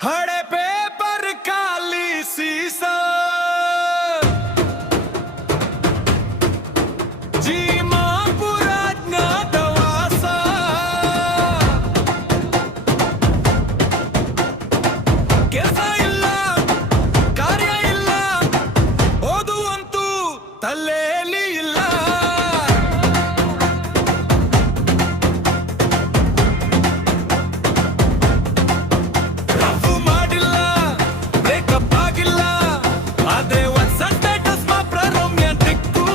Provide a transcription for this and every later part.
हड़े paper काली सीसा जीमा पुरा ज्ञातवास ಕೆಲಸ ಇಲ್ಲ ಕಾರ್ಯ ಇಲ್ಲ ಓದುವಂತೂ ತಲೆಯಲ್ಲಿ ಇಲ್ಲ ಲವ್ ಮಾಡಿಲ್ಲ ಬ್ರೇಕಪ್ ಆಗಿಲ್ಲ ಆದ್ರೆ ಒಂದ್ ಸ್ಟೇಟಸ್ ಮಾತ್ರ ರೊಮ್ಯಾಂಟಿಕ್ಕು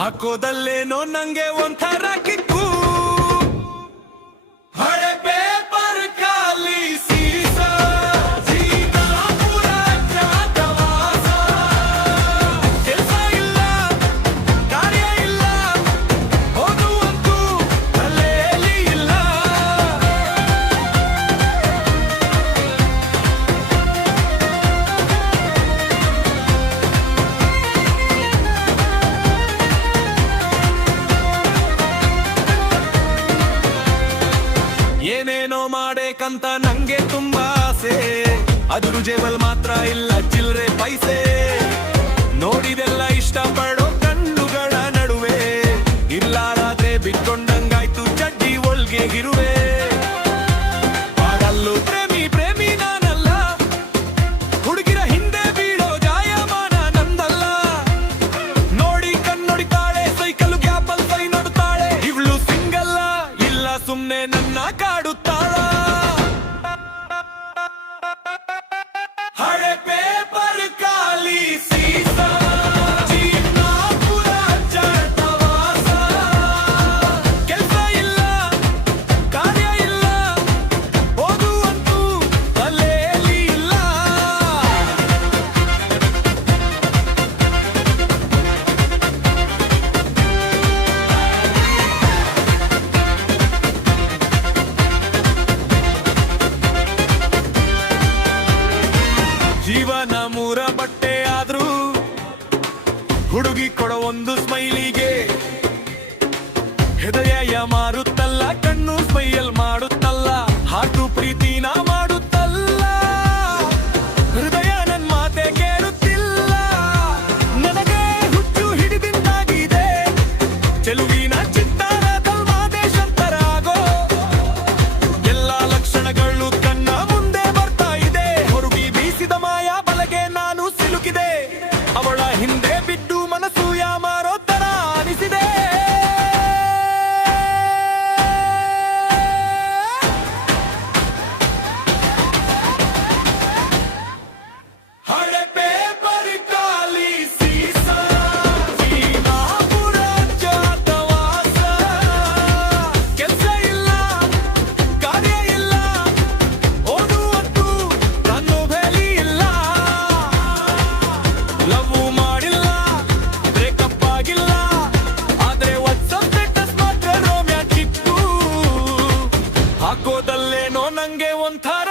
ಹಾಕೋದಲ್ಲೇನೋ ನಂಗೆ ಒಂಥರ ಕಿಕ್ಕು ಹಳೆ ಪೇಪರ್ ಖಾಲಿ ಸೀಸಾ ಜೀವನ ಪುರ ಜ್ಞಾತವಾಸ ಕೆಲಸ ಇಲ್ಲ ಕಾರ್ಯ ಇಲ್ಲ ಓದುವಂತೂ ತಲೆಯಲ್ಲಿ ಇಲ್ಲ ಏನೇನೋ ಮಾಡೇಕಂತ ನಂಗೆ ತುಂಬಾ ಆಸೆ ಅದ್ರ ಜೇಬಲ್ ಮಾತ್ರ ಇಲ್ಲ ಚಿಲ್ರೆ ಪೈಸೆ ನೋಡಿದೆಲ್ಲ ಇಷ್ಟಪಡೋ ಕಣ್ಣುಗಳ ನಡುವೆ ಇಲ್ಲಾರಾದ್ರೆ ಬಿಟ್ಕೊಂಡಂಗಾಯ್ತು ಚಡ್ಡಿ ಒಳ್ಗೆ ಇರುವೆ ಮಾಡಲ್ಲೂ ಪ್ರೇಮಿ ಪ್ರೇಮಿ ನಾನಲ್ಲ ಹುಡುಗಿರ ಹಿಂದೆ ಬೀಳೋ ಜಾಯಮಾನ ನಂದಲ್ಲ ನೋಡಿ ಕಣ್ಣೊಡಿತಾಳೆ ಸೈಕಲ್ ಗ್ಯಾಪಲ್ ಸೈ ನೋಡುತ್ತಾಳೆ ಇವಳು ಸಿಂಗಲ್ಲ ಇಲ್ಲ ಸುಮ್ನೆ ನನ್ನ ಕಾಡುತ್ತಾಳ ಹಳೆ ಪೇಪರ್ ಖಾಲಿ ಸೀಸಾ ಜೀವನ ಪುರ ಜ್ಞಾತವಾಸ ಕೆಲಸ ಇಲ್ಲ ಕಾರ್ಯ ಇಲ್ಲ ಓದುವಂತೂ ತಲೆಯಲ್ಲಿ ಇಲ್ಲ ಜೀವನ ಮೂರ ಬಟ್ಟೆ ಆದ್ರೂ ಹುಡುಗಿ ಕೊಡೋ ಒಂದು ಸ್ಮೈಲಿಗೆ ಹೃದಯ ಮಾರುತ್ತಲ್ಲ ಕಣ್ಣು ಸ್ಮೈಲ್ ಮಾಡುತ್ತಲ್ಲ ಹಾಟು ಪ್ರೀತಿನ ಮಾಡುತ್ತಲ್ಲ ಹೃದಯ ನನ್ ಮಾತೆ ಕೇಳುತ್ತಿಲ್ಲ ನನಗೆ ಹುಚ್ಚು ಹಿಡಿದಿಂದಾಗಿದೆ ಚೆಲುವಿನ ಚಿತ್ತಾರದಲ್ಲಿ ಮಾದೇಶಂತರ ಆಗೋ ಎಲ್ಲ ಲಕ್ಷಣಗಳು ಕಣ್ಣ ಮುಂದೆ ಬರ್ತಾ ಇದೆ ಹೊರಗಿ ಬೀಸಿದ ಮಾಯಾ ಬಲಗೆ ನಾನು ಸಿಲುಕಿದೆ ಅವಳ ಹಿಂದೆ ಬಿದ್ದು ಮನಸ್ಸು ಯಾಮಾರೋ ತರ ಅನಿಸಿದೆ ಹಳೆ ಪೇಪರ್ ಖಾಲಿ ಸೀಸಾ ಜೀವನ ಪುರ ಜ್ಞಾತವಾಸ ಕೆಲಸ ಇಲ್ಲ ಕಾರ್ಯ ಇಲ್ಲ ಓದುವಂತೂ ನನ್ನ ಬೆಲಿ ಇಲ್ಲ ಲವ್ ಮಾಡಿಲ್ಲ ಬ್ರೇಕಪ್ ಆಗಿಲ್ಲ ಆದ್ರೆ ವಾಟ್ಸಪ್ ಸ್ಟೇಟಸ್ ಮಾತ್ರ ರೊಮ್ಯಾಂಟಿಕ್ಕು ಹಾಕೋದಲ್ಲೇನೋ ನಂಗೆ ಒಂಥರ